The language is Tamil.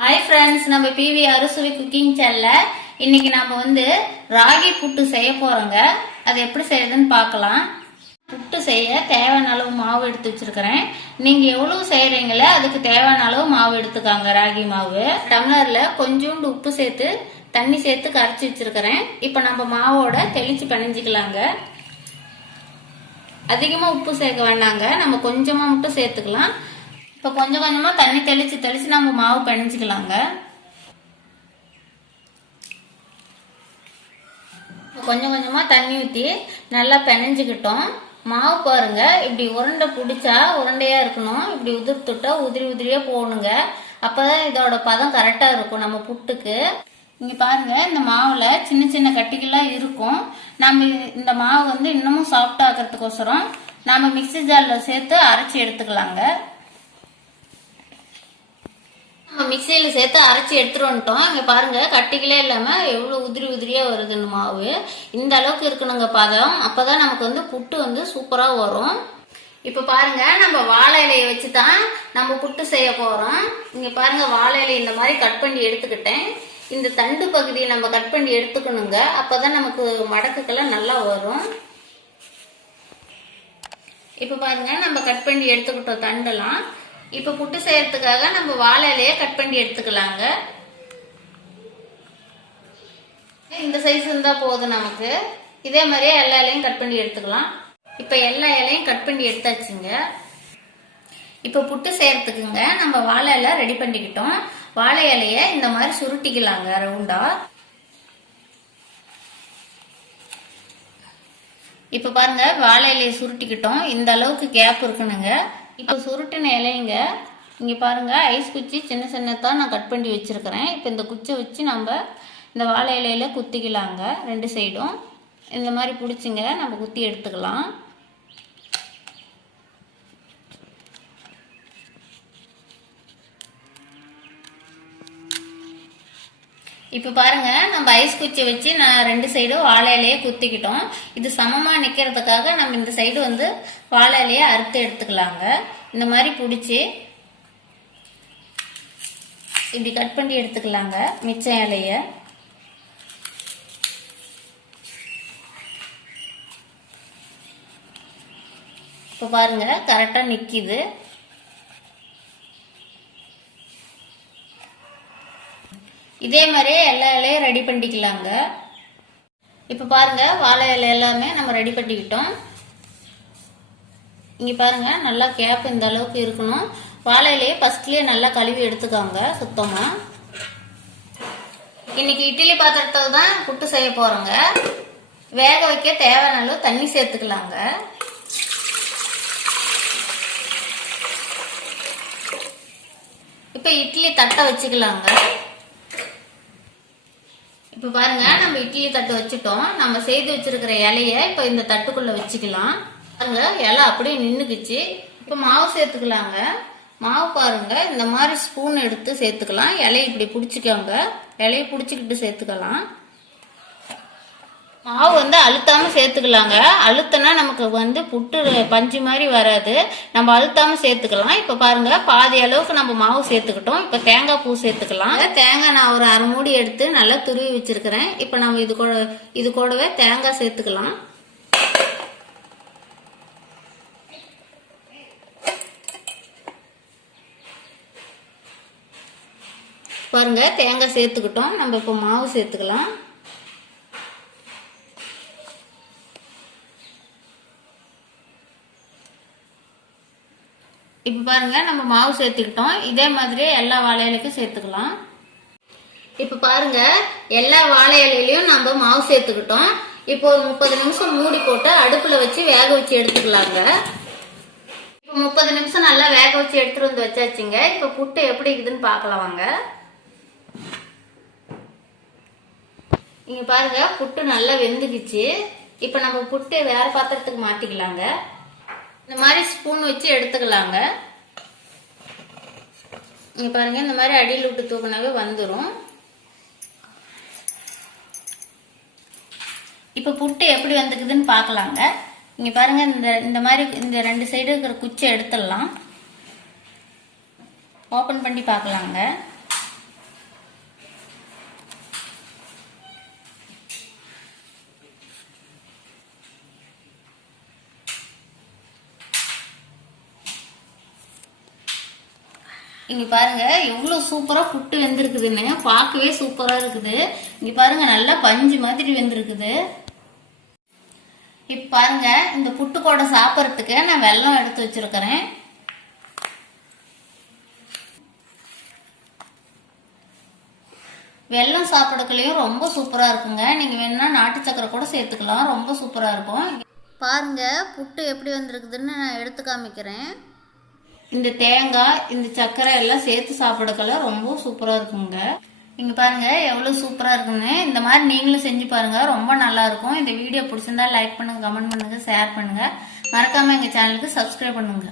ஹாய் ஃப்ரெண்ட்ஸ், நம்ம பிவி அறுசுவை குக்கிங் சேனல்ல இன்னைக்கு நாம ராகி புட்டு செய்ய போறோங்க. அது எப்படி செய்யறதுன்னு பார்க்கலாம். புட்டு செய்ய தேவையான அளவு மாவு எடுத்து வச்சிருக்கிறேன். நீங்க எவ்வளவு செய்யறீங்களோ அதுக்கு தேவையான அளவு மாவு எடுத்துக்காங்க. ராகி மாவு டம்ளர்ல கொஞ்சோண்டு உப்பு சேர்த்து தண்ணி சேர்த்து கரைச்சி வச்சிருக்கிறேன். இப்ப நம்ம மாவோட தெளிச்சு பிணைஞ்சிக்கலாங்க. அதிகமா உப்பு சேர்க்க வேண்டாங்க, நம்ம கொஞ்சமா மட்டும் சேர்த்துக்கலாம். இப்போ கொஞ்சம் கொஞ்சமா தண்ணி தெளிச்சு நம்ம மாவு பிணைஞ்சிக்கலாங்க. கொஞ்சம் கொஞ்சமா தண்ணி ஊற்றி நல்லா பிணைஞ்சுக்கிட்டோம். மாவு பாருங்க, இப்படி உருண்டை பிடிச்சா உருண்டையா இருக்கணும். இப்படி உதிர்த்துட்டா உதிரியா போகணுங்க. அப்பதான் இதோட பதம் கரெக்டா இருக்கும் நம்ம புட்டுக்கு. இங்க பாருங்க, இந்த மாவுல சின்ன சின்ன கட்டிகள்லாம் இருக்கும். நம்ம இந்த மாவு இன்னமும் சாஃப்டா ஆக்கிறதுக்கோசரம் நம்ம மிக்ஸி ஜார்ல சேர்த்து அரைச்சி எடுத்துக்கலாங்க. மிக்சியில சேர்த்து அரைச்சி எடுத்துட்டு வந்துட்டோம். இங்க பாருங்க, கட்டிகளே இல்லாம எவ்வளவு உதிரியா வருதுன்னு மாவு. இந்த அளவுக்கு இருக்கணுங்க பதம். அப்பதான் நமக்கு புட்டு சூப்பரா வரும். இப்ப பாருங்க, நம்ம வாழை இலையை வச்சுதான் நம்ம புட்டு செய்ய போறோம். இங்க பாருங்க, வாழை இலையை இந்த மாதிரி கட் பண்ணி எடுத்துக்கிட்டேன். இந்த தண்டு பகுதியை நம்ம கட் பண்ணி எடுத்துக்கணுங்க. அப்பதான் நமக்கு மடக்குக்கெல்லாம் நல்லா வரும். இப்ப பாருங்க, நம்ம கட் பண்ணி எடுத்துக்கிட்டோம் தண்டெல்லாம். இப்ப புட்டு செய்யறதுக்காக நம்ம வாழை இலையை கட் பண்ணி எடுத்துக்கலாங்க. இந்த சைஸ் இருந்தா போதும் நமக்கு. இதே மாதிரியே எல்லா இலையும் கட் பண்ணி எடுத்துக்கலாம். இப்ப எல்லா இலையும் கட் பண்ணி எடுத்தாச்சுங்க. இப்ப புட்டு செய்யறதுக்குங்க நம்ம வாழை இலை ரெடி பண்ணிக்கிட்டோம். வாழை இலைய இந்த மாதிரி சுருட்டிக்கலாங்க ரவுண்டா. இப்ப பாருங்க, வாழை இலையை சுருட்டிக்கிட்டோம். இந்த அளவுக்கு கேப் இருக்கணுங்க. இப்போ சுருட்டின இலைங்க இங்கே பாருங்க, ஐஸ் குச்சி சின்னதான் நான் கட் பண்ணி வச்சிருக்கிறேன். இப்போ இந்த குச்சை வச்சு நம்ம இந்த வாழை இலையில குத்திக்கலாங்க. ரெண்டு சைடும் இந்த மாதிரி பிடிச்சிங்க நம்ம குத்தி எடுத்துக்கலாம். இப்போ பாருங்க, நம்ம ஐஸ் குச்சி வச்சு நான் ரெண்டு சைடும் வாழை இலையை குத்திக்கிட்டோம். இது சமமா நிக்கிறதுக்காக நம்ம இந்த சைடு வாழை இலையை அறுத்து எடுத்துக்கலாங்க. இந்த மாதிரி பிடிச்சி இப்படி கட் பண்ணி எடுத்துக்கலாங்க மிச்சம் இலைய. இப்போ பாருங்க, கரெக்டா நிக்குது. இதே மாதிரியே எல்லா இலையும் ரெடி பண்ணிக்கலாங்க. இப்ப பாருங்க, வாழை இலை எல்லாமே நம்ம ரெடி பண்ணிக்கிட்டோம். இங்க பாருங்க, நல்லா கேப் இந்த அளவுக்கு இருக்கணும். வாழை இலையை ஃபர்ஸ்ட்லயே நல்லா கழுவி எடுத்துக்காங்க சுத்தமா. இன்னைக்கு இட்லி பாத்திரத்தில் தான் புட்டு செய்ய போறோங்க. வேக வைக்க தேவையான அளவு தண்ணி சேர்த்துக்கலாங்க. இப்ப இட்லி தட்டை வச்சுக்கலாங்க. இப்ப பாருங்க, நம்ம இட்லி தட்டு வச்சுட்டோம். நம்ம செய்து வச்சிருக்கிற இலைய இப்ப இந்த தட்டுக்குள்ள வச்சுக்கலாம். பாருங்க, இலை அப்படியே நின்னுக்குச்சு. இப்ப மாவு சேர்த்துக்கலாங்க. மாவு பாருங்க, இந்த மாதிரி ஸ்பூன் எடுத்து சேர்த்துக்கலாம். இலையை இப்படி பிடிச்சிக்கோங்க. இலையை பிடிச்சிக்கிட்டு சேர்த்துக்கலாம். மாவு அழுத்தாம சேர்த்துக்கலாங்க. அழுத்தனா நமக்கு புட்டு பஞ்சு மாதிரி வராது. நம்ம அழுத்தாம சேர்த்துக்கலாம். இப்ப பாருங்க, பாதி அளவுக்கு நம்ம மாவு சேர்த்துக்கிட்டோம். இப்ப தேங்காய் பூ சேர்த்துக்கலாம். தேங்காய் நான் ஒரு அரை மூடி எடுத்து நல்லா துருவி வச்சிருக்கிறேன். இப்ப நம்ம இது கூடவே தேங்காய் சேர்த்துக்கலாம். பாருங்க, தேங்காய் சேர்த்துக்கிட்டோம். நம்ம இப்ப மாவு சேர்த்துக்கலாம். இப்ப பாருங்க, நம்ம மாவு சேர்த்துக்கிட்டோம். இதே மாதிரி எல்லா வாழை இலைக்கும் சேர்த்துக்கலாம். இப்ப பாருங்க, எல்லா வாழை இலையிலயும் நம்ம மாவு சேர்த்துக்கிட்டோம். இப்போ ஒரு 30 நிமிஷம் மூடி போட்டு அடுப்புல வச்சு வேக வச்சு எடுத்துக்கலாங்க. இப்ப 30 நிமிஷம் நல்லா வேக வச்சு எடுத்துட்டு வந்து வச்சாச்சுங்க. இப்ப புட்டு எப்படி இருக்குதுன்னு பாக்கலாம் வாங்க. இங்க பாருங்க, புட்டு நல்லா வெந்துக்குச்சு. இப்ப நம்ம புட்டு வேற பாத்திரத்துக்கு மாத்திக்கலாங்க. இந்த மாதிரி ஸ்பூன் வச்சு எடுத்துக்கலாங்க. இங்க பாருங்க, இந்த மாதிரி அடியில் விட்டு தூக்கினாவே வந்துடும். இப்ப புட்டு எப்படி வந்துக்குதுன்னு பாக்கலாங்க. இங்க பாருங்க, இந்த மாதிரி இந்த ரெண்டு சைடு இருக்கிற குச்சை எடுத்துடலாம். ஓபன் பண்ணி பார்க்கலாங்க. இங்க பாருங்க எவ்வளவு சூப்பரா புட்டு வெந்திருக்குதுன்னு, பார்க்கவே சூப்பரா இருக்குது. இங்க பாருங்க நல்லா பஞ்சு மாதிரி வெந்திருக்குது. இப்ப பாருங்க இந்த புட்டு கூட சாப்பிட்றதுக்கு நான் வெல்லம் எடுத்து வச்சிருக்கிறேன். வெல்லம் சாப்பிடக்குள்ளேயும் ரொம்ப சூப்பரா இருக்குங்க. நீங்க வேணும்னா நாட்டு சக்கரை கூட சேர்த்துக்கலாம், ரொம்ப சூப்பரா இருக்கும். பாருங்க புட்டு எப்படி வந்திருக்குதுன்னு நான் எடுத்து காமிக்கிறேன். இந்த தேங்காய் இந்த சர்க்கரை எல்லாம் சேர்த்து சாப்பிடக்கல ரொம்ப சூப்பரா இருக்குங்க. இங்க பாருங்க எவ்வளவு சூப்பரா இருக்குன்னு. இந்த மாதிரி நீங்களும் செஞ்சு பாருங்க, ரொம்ப நல்லா இருக்கும். இந்த வீடியோ பிடிச்சிருந்தா லைக் பண்ணுங்க, கமெண்ட் பண்ணுங்க, ஷேர் பண்ணுங்க. மறக்காம எங்க சேனலுக்கு சப்ஸ்கிரைப் பண்ணுங்க.